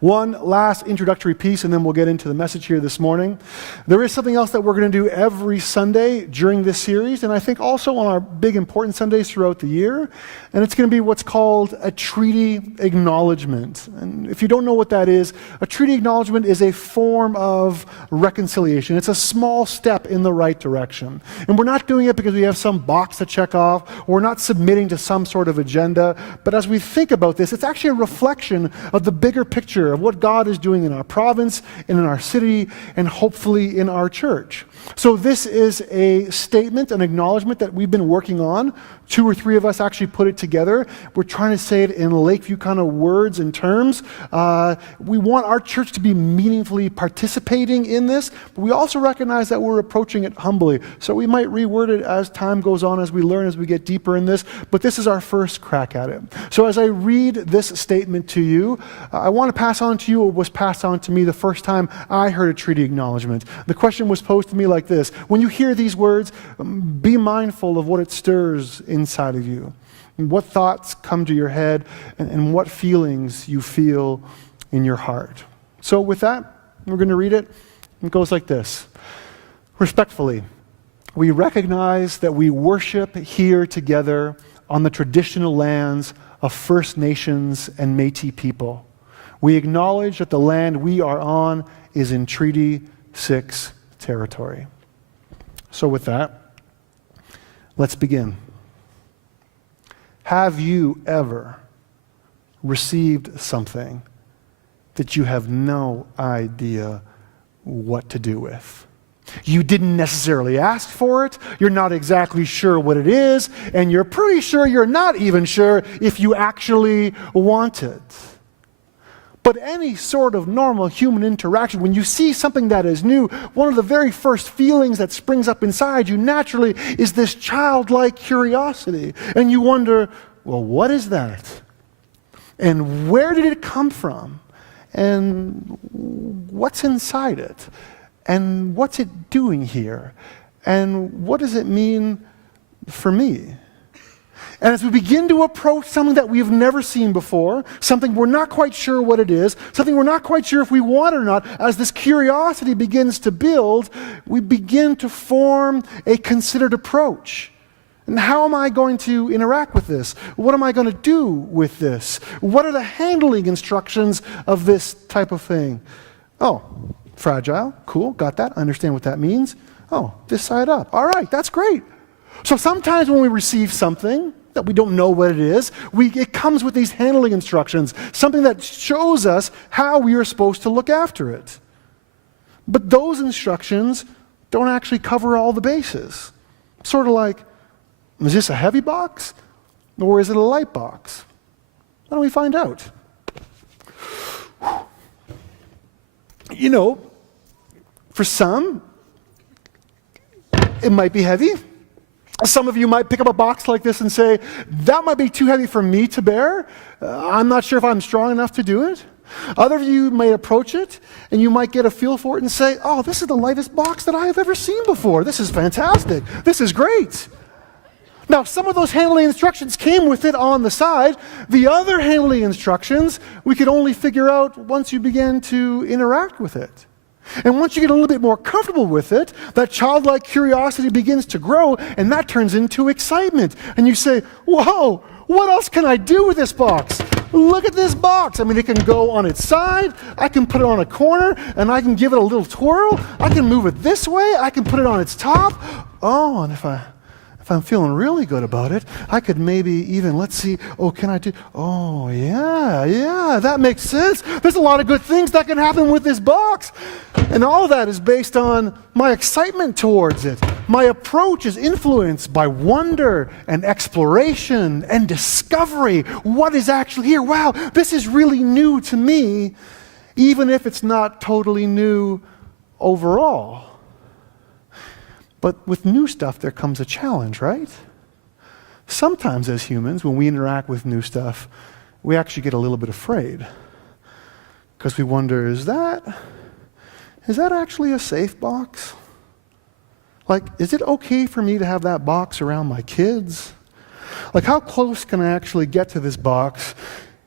One last introductory piece, and then we'll get into the message here this morning. There is something else that we're going to do every Sunday during this series, and I think also on our big important Sundays throughout the year, and it's going to be what's called a treaty acknowledgement. And if you don't know what that is, a treaty acknowledgement is a form of reconciliation. It's a small step in the right direction. And we're not doing it because we have some box to check off, or we're not submitting to some sort of agenda, but as we think about this, it's actually a reflection of the bigger picture of what God is doing in our province and in our city and hopefully in our church. So this is a statement, an acknowledgement that we've been working on. 2 or 3 of us actually put it together. We're trying to say it in Lakeview kind of words and terms. We want our church to be meaningfully participating in this, but we also recognize that we're approaching it humbly. So we might reword it as time goes on, as we learn, as we get deeper in this, but this is our first crack at it. So as I read this statement to you, I want to pass on to you what was passed on to me the first time I heard a treaty acknowledgement. The question was posed to me like this: when you hear these words, be mindful of what it stirs inside of you, and what thoughts come to your head, and what feelings you feel in your heart. So with that, we're going to read it. It goes like this. Respectfully, we recognize that we worship here together on the traditional lands of First Nations and Métis people. We acknowledge that the land we are on is in Treaty 6 territory. So with that, let's begin. Have you ever received something that you have no idea what to do with? You didn't necessarily ask for it, you're not exactly sure what it is, and you're pretty sure you're not even sure if you actually want it. But any sort of normal human interaction, when you see something that is new, one of the very first feelings that springs up inside you naturally is this childlike curiosity. And you wonder, well, what is that? And where did it come from? And what's inside it? And what's it doing here? And what does it mean for me? And as we begin to approach something that we've never seen before, something we're not quite sure what it is, something we're not quite sure if we want it or not, as this curiosity begins to build, we begin to form a considered approach. And how am I going to interact with this? What am I going to do with this? What are the handling instructions of this type of thing? Oh, fragile, cool, got that, understand what that means. Oh, this side up, all right, that's great. So sometimes when we receive something that we don't know what it is, it comes with these handling instructions, something that shows us how we are supposed to look after it. But those instructions don't actually cover all the bases. Sort of like, is this a heavy box or is it a light box? How do we find out? You know, for some, it might be heavy. Some of you might pick up a box like this and say, that might be too heavy for me to bear. I'm not sure if I'm strong enough to do it. Other of you may approach it, and you might get a feel for it and say, oh, this is the lightest box that I have ever seen before. This is fantastic. This is great. Now, some of those handling instructions came with it on the side. The other handling instructions, we could only figure out once you began to interact with it. And once you get a little bit more comfortable with it, that childlike curiosity begins to grow, and that turns into excitement. And you say, whoa, what else can I do with this box? Look at this box. I mean, it can go on its side, I can put it on a corner, and I can give it a little twirl. I can move it this way, I can put it on its top. Oh, and if I'm feeling really good about it, I could maybe even, let's see, can I do, yeah, that makes sense. There's a lot of good things that can happen with this box. And all of that is based on my excitement towards it. My approach is influenced by wonder and exploration and discovery. What is actually here? Wow, this is really new to me, even if it's not totally new overall. But with new stuff, there comes a challenge, right? Sometimes as humans, when we interact with new stuff, we actually get a little bit afraid. Because we wonder, is that actually a safe box? Like, is it okay for me to have that box around my kids? Like, how close can I actually get to this box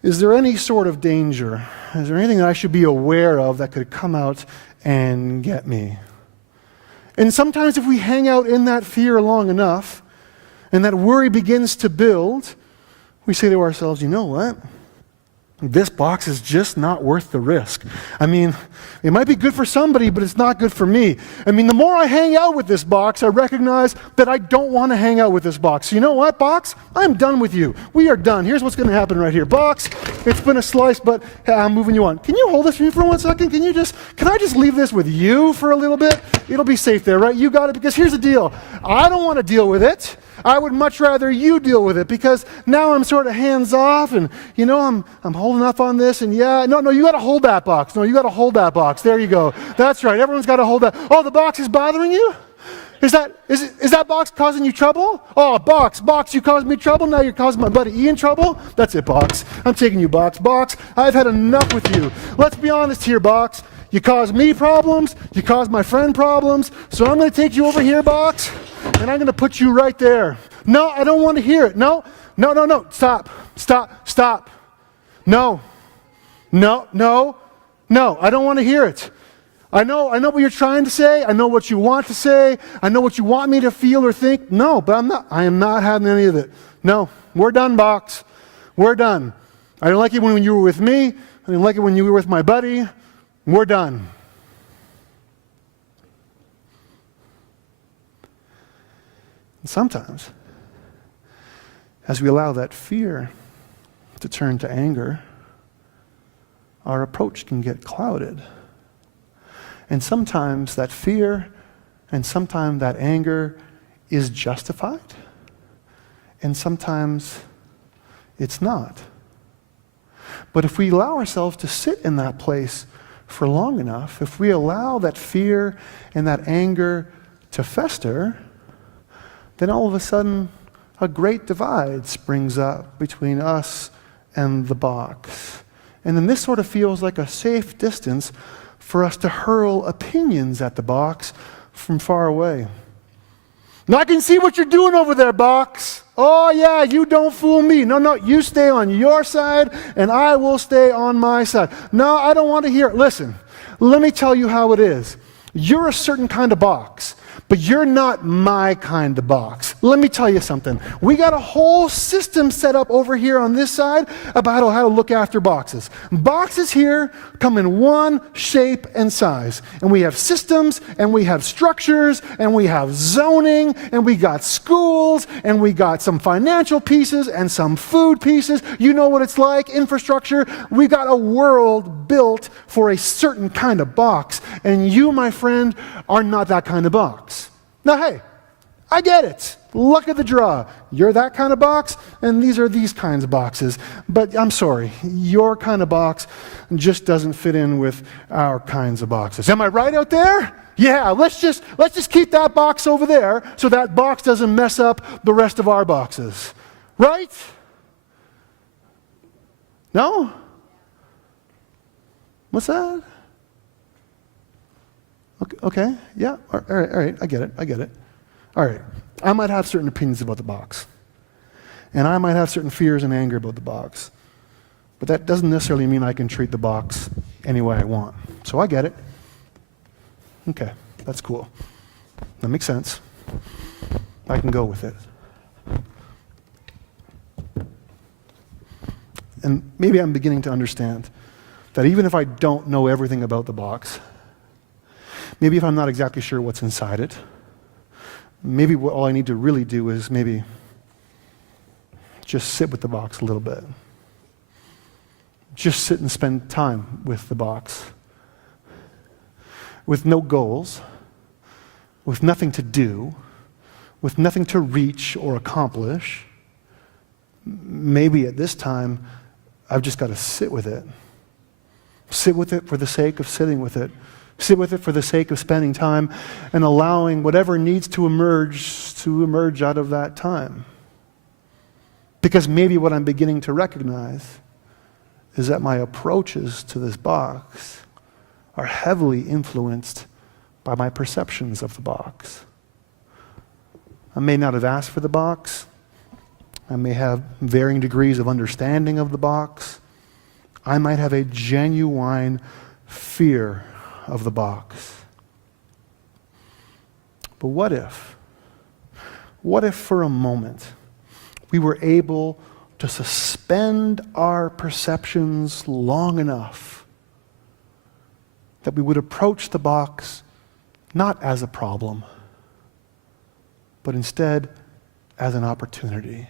Is there any sort of danger? Is there anything that I should be aware of that could come out and get me? And sometimes if we hang out in that fear long enough, and that worry begins to build, we say to ourselves, you know what? This box is just not worth the risk. I mean, it might be good for somebody, but it's not good for me. I mean, the more I hang out with this box, I recognize that I don't want to hang out with this box. So you know what, box? I'm done with you. We are done. Here's what's going to happen right here. Box, it's been a slice, but hey, I'm moving you on. Can you hold this for me for 1 second? Can I just leave this with you for a little bit? It'll be safe there, right? You got it, because here's the deal. I don't want to deal with it. I would much rather you deal with it, because now I'm sort of hands off, and I'm holding up on this, and no, you got to hold that box. No, you got to hold that box. There you go. That's right. Everyone's got to hold that. Oh, the box is bothering you? Is that box causing you trouble? Oh, box, you caused me trouble. Now you're causing my buddy Ian trouble. That's it, box. I'm taking you, box. I've had enough with you. Let's be honest here, box. You cause me problems, you cause my friend problems, so I'm going to take you over here, box, and I'm going to put you right there. No, I don't want to hear it. No. Stop. No, I don't want to hear it. I know what you're trying to say. I know what you want to say. I know what you want me to feel or think. No, but I am not having any of it. No, we're done, box. We're done. I didn't like it when you were with me. I didn't like it when you were with my buddy. We're done. And sometimes, as we allow that fear to turn to anger, our approach can get clouded. And sometimes that fear and sometimes that anger is justified, and sometimes it's not. But if we allow ourselves to sit in that place for long enough, if we allow that fear and that anger to fester, then all of a sudden a great divide springs up between us and the box. And then this sort of feels like a safe distance for us to hurl opinions at the box from far away. Now I can see what you're doing over there, box. Oh yeah, you don't fool me. No, you stay on your side and I will stay on my side. No, I don't want to hear it. Listen, let me tell you how it is. You're a certain kind of box, but you're not my kind of box. Let me tell you something. We got a whole system set up over here on this side about how to look after boxes. Boxes here come in one shape and size. And we have systems, and we have structures, and we have zoning, and we got schools, and we got some financial pieces and some food pieces. You know what it's like, infrastructure. We got a world built for a certain kind of box. And you, my friend, are not that kind of box. Now, hey, I get it. Luck of the draw. You're that kind of box, and these are these kinds of boxes. But I'm sorry, your kind of box just doesn't fit in with our kinds of boxes. Am I right out there? Yeah, let's just keep that box over there so that box doesn't mess up the rest of our boxes. Right? No? What's that? Okay, yeah, all right, I get it. All right, I might have certain opinions about the box, and I might have certain fears and anger about the box, but that doesn't necessarily mean I can treat the box any way I want. So I get it. Okay, that's cool. That makes sense. I can go with it. And maybe I'm beginning to understand that even if I don't know everything about the box, maybe if I'm not exactly sure what's inside it, maybe all I need to really do is maybe just sit with the box a little bit. Just sit and spend time with the box. With no goals, with nothing to do, with nothing to reach or accomplish. Maybe at this time, I've just got to sit with it. Sit with it for the sake of sitting with it. Sit with it for the sake of spending time and allowing whatever needs to emerge out of that time. Because maybe what I'm beginning to recognize is that my approaches to this box are heavily influenced by my perceptions of the box. I may not have asked for the box. I may have varying degrees of understanding of the box. I might have a genuine fear of the box. But what if for a moment we were able to suspend our perceptions long enough that we would approach the box not as a problem, but instead as an opportunity?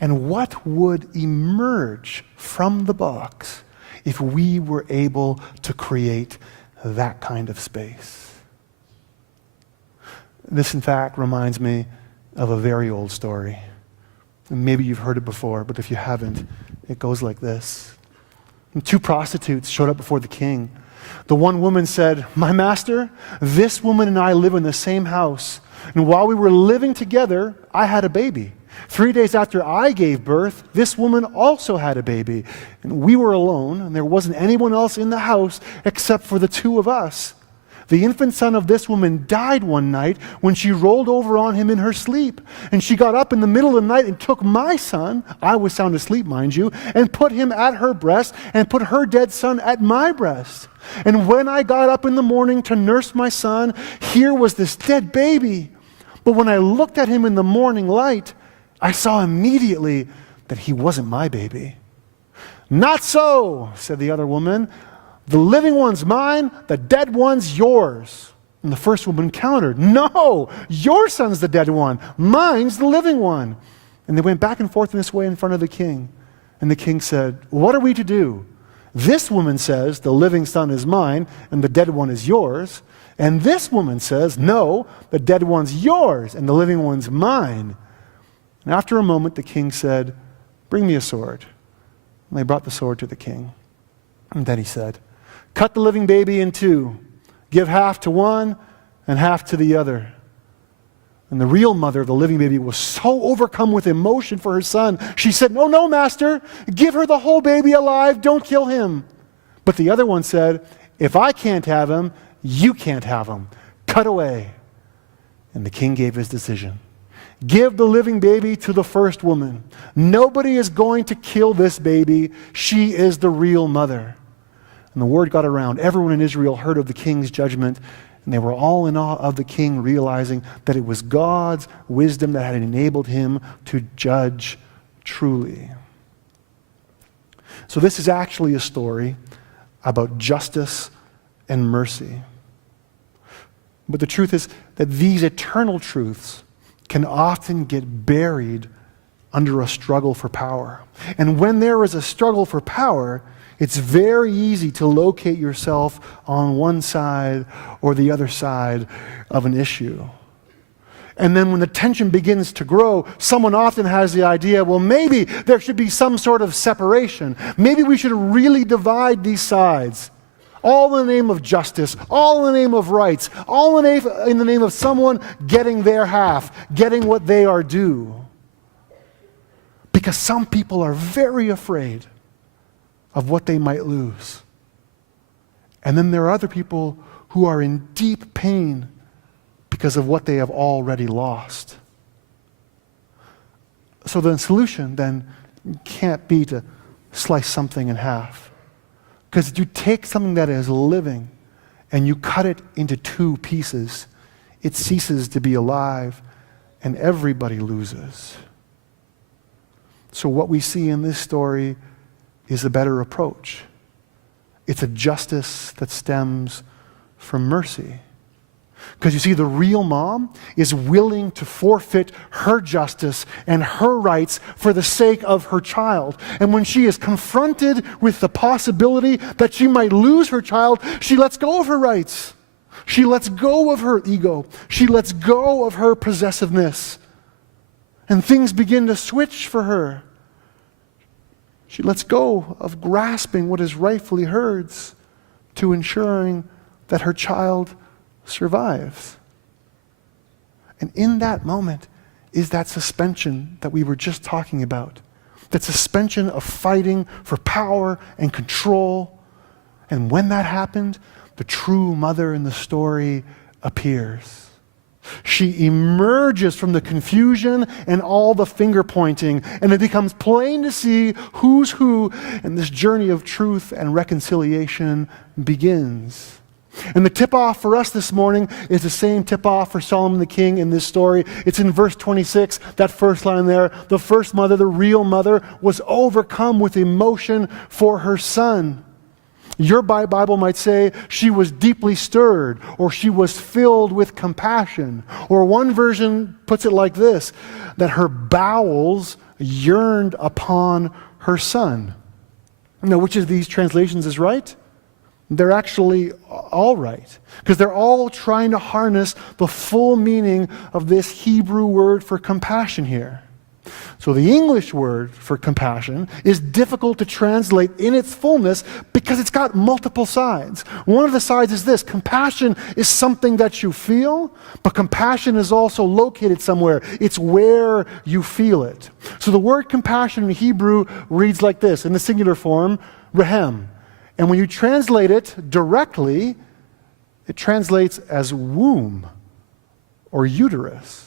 And what would emerge from the box if we were able to create that kind of space? This, in fact, reminds me of a very old story. And maybe you've heard it before, but if you haven't, it goes like this. And two prostitutes showed up before the king. The one woman said, "My master, this woman and I live in the same house. And while we were living together, I had a baby. 3 days after I gave birth, this woman also had a baby. And we were alone, and there wasn't anyone else in the house except for the two of us. The infant son of this woman died one night when she rolled over on him in her sleep. And she got up in the middle of the night and took my son," I was sound asleep, mind you, "and put him at her breast and put her dead son at my breast. And when I got up in the morning to nurse my son, here was this dead baby. But when I looked at him in the morning light, I saw immediately that he wasn't my baby." "Not so," said the other woman. "The living one's mine, the dead one's yours." And the first woman countered, "No, your son's the dead one, mine's the living one." And they went back and forth in this way in front of the king. And the king said, "What are we to do? This woman says the living son is mine and the dead one is yours. And this woman says, no, the dead one's yours and the living one's mine." And after a moment, the king said, "Bring me a sword." And they brought the sword to the king. And then he said, "Cut the living baby in two. Give half to one and half to the other." And the real mother of the living baby was so overcome with emotion for her son, she said, "No, no, master, give her the whole baby alive, don't kill him." But the other one said, "If I can't have him, you can't have him. Cut away." And the king gave his decision. "Give the living baby to the first woman. Nobody is going to kill this baby. She is the real mother." And the word got around. Everyone in Israel heard of the king's judgment, and they were all in awe of the king, realizing that it was God's wisdom that had enabled him to judge truly. So this is actually a story about justice and mercy. But the truth is that these eternal truths can often get buried under a struggle for power. And when there is a struggle for power, it's very easy to locate yourself on one side or the other side of an issue. And then when the tension begins to grow, someone often has the idea, well, maybe there should be some sort of separation. Maybe we should really divide these sides. All in the name of justice, all in the name of rights, all in the name of someone getting their half, getting what they are due. Because some people are very afraid of what they might lose. And then there are other people who are in deep pain because of what they have already lost. So the solution then can't be to slice something in half. Because if you take something that is living and you cut it into two pieces, it ceases to be alive and everybody loses. So what we see in this story is a better approach. It's a justice that stems from mercy. Because you see, the real mom is willing to forfeit her justice and her rights for the sake of her child. And when she is confronted with the possibility that she might lose her child, she lets go of her rights. She lets go of her ego. She lets go of her possessiveness. And things begin to switch for her. She lets go of grasping what is rightfully hers to ensuring that her child survives. And in that moment is that suspension that we were just talking about. That suspension of fighting for power and control. And when that happened, the true mother in the story appears. She emerges from the confusion and all the finger pointing, and it becomes plain to see who's who, and this journey of truth and reconciliation begins. And the tip-off for us this morning is the same tip-off for Solomon the king in this story. It's in verse 26, that first line there. The first mother, the real mother, was overcome with emotion for her son. Your Bible might say she was deeply stirred, or she was filled with compassion. Or one version puts it like this, that her bowels yearned upon her son. Now, which of these translations is right? They're actually all right, because they're all trying to harness the full meaning of this Hebrew word for compassion here. So the English word for compassion is difficult to translate in its fullness because it's got multiple sides. One of the sides is this: compassion is something that you feel, but compassion is also located somewhere. It's where you feel it. So the word compassion in Hebrew reads like this, in the singular form, rehem. And when you translate it directly, it translates as womb or uterus.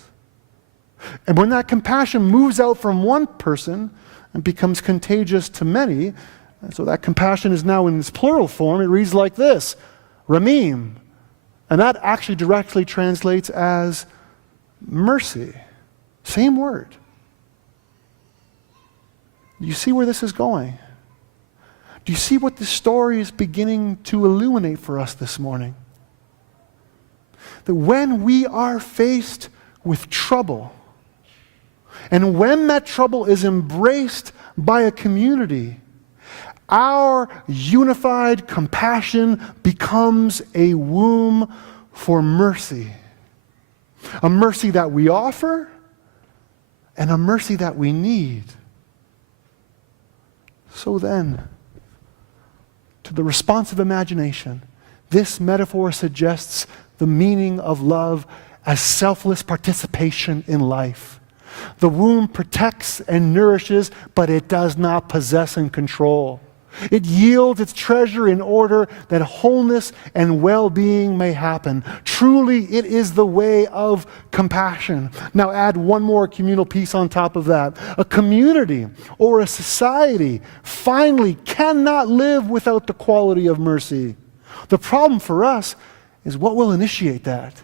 And when that compassion moves out from one person and becomes contagious to many, and so that compassion is now in its plural form, it reads like this, ramim. And that actually directly translates as mercy. Same word. You see where this is going? Do you see what this story is beginning to illuminate for us this morning? That when we are faced with trouble, and when that trouble is embraced by a community, our unified compassion becomes a womb for mercy. A mercy that we offer, and a mercy that we need. So then, to the responsive imagination, this metaphor suggests the meaning of love as selfless participation in life. The womb protects and nourishes, but it does not possess and control. It yields its treasure in order that wholeness and well-being may happen. Truly, it is the way of compassion. Now add one more communal piece on top of that. A community or a society finally cannot live without the quality of mercy. The problem for us is what will initiate that.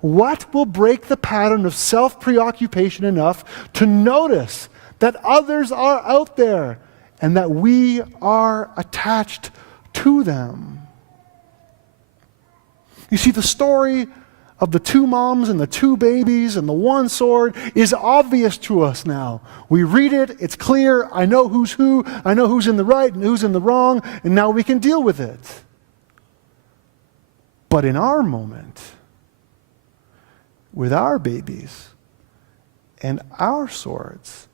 What will break the pattern of self-preoccupation enough to notice that others are out there and that we are attached to them? You see, the story of the two moms and the two babies and the one sword is obvious to us now. We read it, it's clear, I know who's who, I know who's in the right and who's in the wrong, and now we can deal with it. But in our moment, with our babies and our swords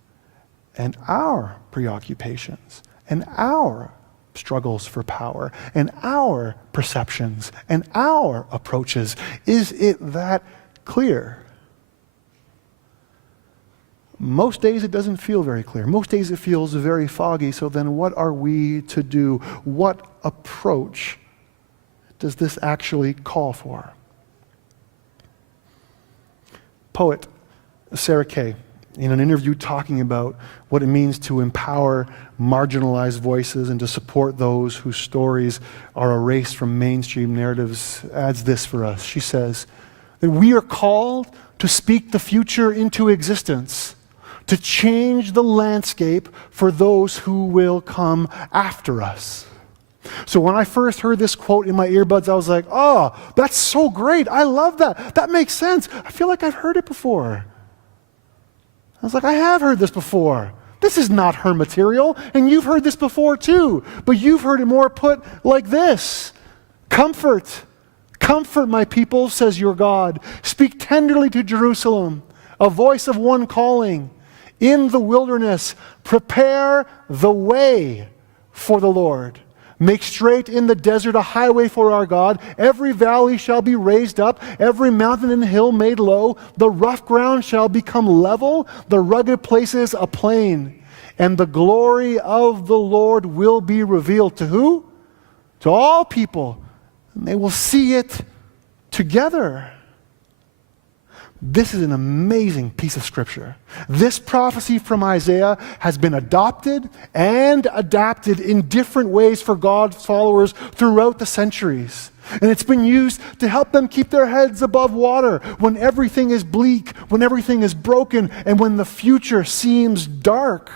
and our preoccupations and our struggles for power and our perceptions and our approaches, is it that clear? Most days it doesn't feel very clear. Most days it feels very foggy. So then what are we to do? What approach does this actually call for? Poet Sarah Kay, in an interview talking about what it means to empower marginalized voices and to support those whose stories are erased from mainstream narratives, adds this for us. She says that we are called to speak the future into existence, to change the landscape for those who will come after us. So when I first heard this quote in my earbuds, I was like, oh, that's so great. I love that. That makes sense. I feel like I've heard it before. I was like, I have heard this before. This is not her material, and you've heard this before too, but you've heard it more put like this. Comfort, comfort my people, says your God. Speak tenderly to Jerusalem, a voice of one calling. In the wilderness, prepare the way for the Lord. Make straight in the desert a highway for our God. Every valley shall be raised up, every mountain and hill made low. The rough ground shall become level, the rugged places a plain. And the glory of the Lord will be revealed to who? To all people. And they will see it together. This is an amazing piece of scripture. This prophecy from Isaiah has been adopted and adapted in different ways for God's followers throughout the centuries. And it's been used to help them keep their heads above water when everything is bleak, when everything is broken, and when the future seems dark.